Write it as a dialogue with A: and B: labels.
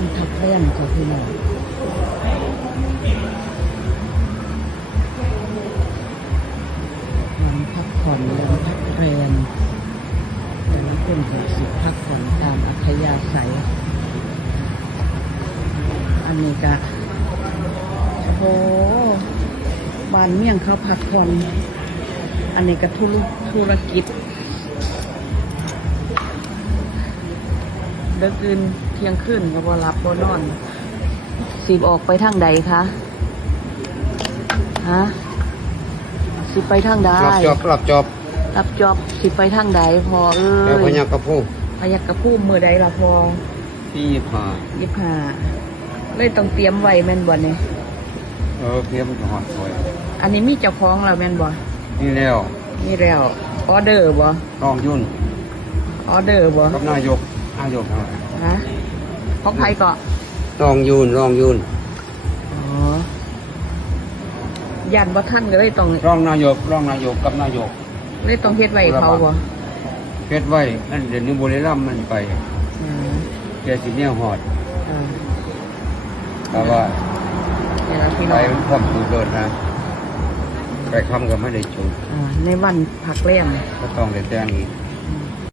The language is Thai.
A: านพักแรมจ้ะพี่น้องวันพักผ่อนวันพักแรมแต่ละคนก็สิพักผ่อนตามอัธยาศัย อันนี้ก็โอ้โหบ้านเมี่ยงเขาพักผ่อน อันนี้ก็ธุรกิจ เลิกคืนเที่ยงคืนก็บ่รับบ่นอน สิบออกไปทางใดคะฮะสิไปทางใด
B: รับจอบรับจอบ
A: รับจอบสิไปทางใดพอเอ้
B: แล้วพ
A: ย
B: ญากระพู
A: พยักกระพู้มือใดล่ะพอ
B: ที่ผ่า
A: ยิบห้าเลยต้องเตรียมไว้แม่นบ่เนี่ย
B: เออเพียมหอดสวย
A: อันนี้มีเจ้าของแล้วแม่นบ่
B: นี่แล้ว
A: มีแล้วออเดอร์บ่
B: รองยุ่น
A: ออเดอร์บ่
B: กับนายก นายกครับ
A: ฮะของไผก็
B: รองยุ่นรองยุ่น
A: อ๋อยันบ่ท่านก็เลยต้อง
B: รองนายกรองนายกกับนายก
A: เลยต้องเฮ็ดไว้เขาบ่
B: เพชรไว้นั่นเดี๋ยวนี้บุรีรัมย์มันไป
A: อ่า
B: แกสิเนี่ยหอด
A: อ่า
B: แต่ว่า
A: เนี่ยนะพี่
B: ไป
A: น้อง
B: มันความสูดโดดนะไปคำกับไม่ได้จุด
A: อ่าในวันพักแรม
B: ก็ต้องได้แจ้งอีก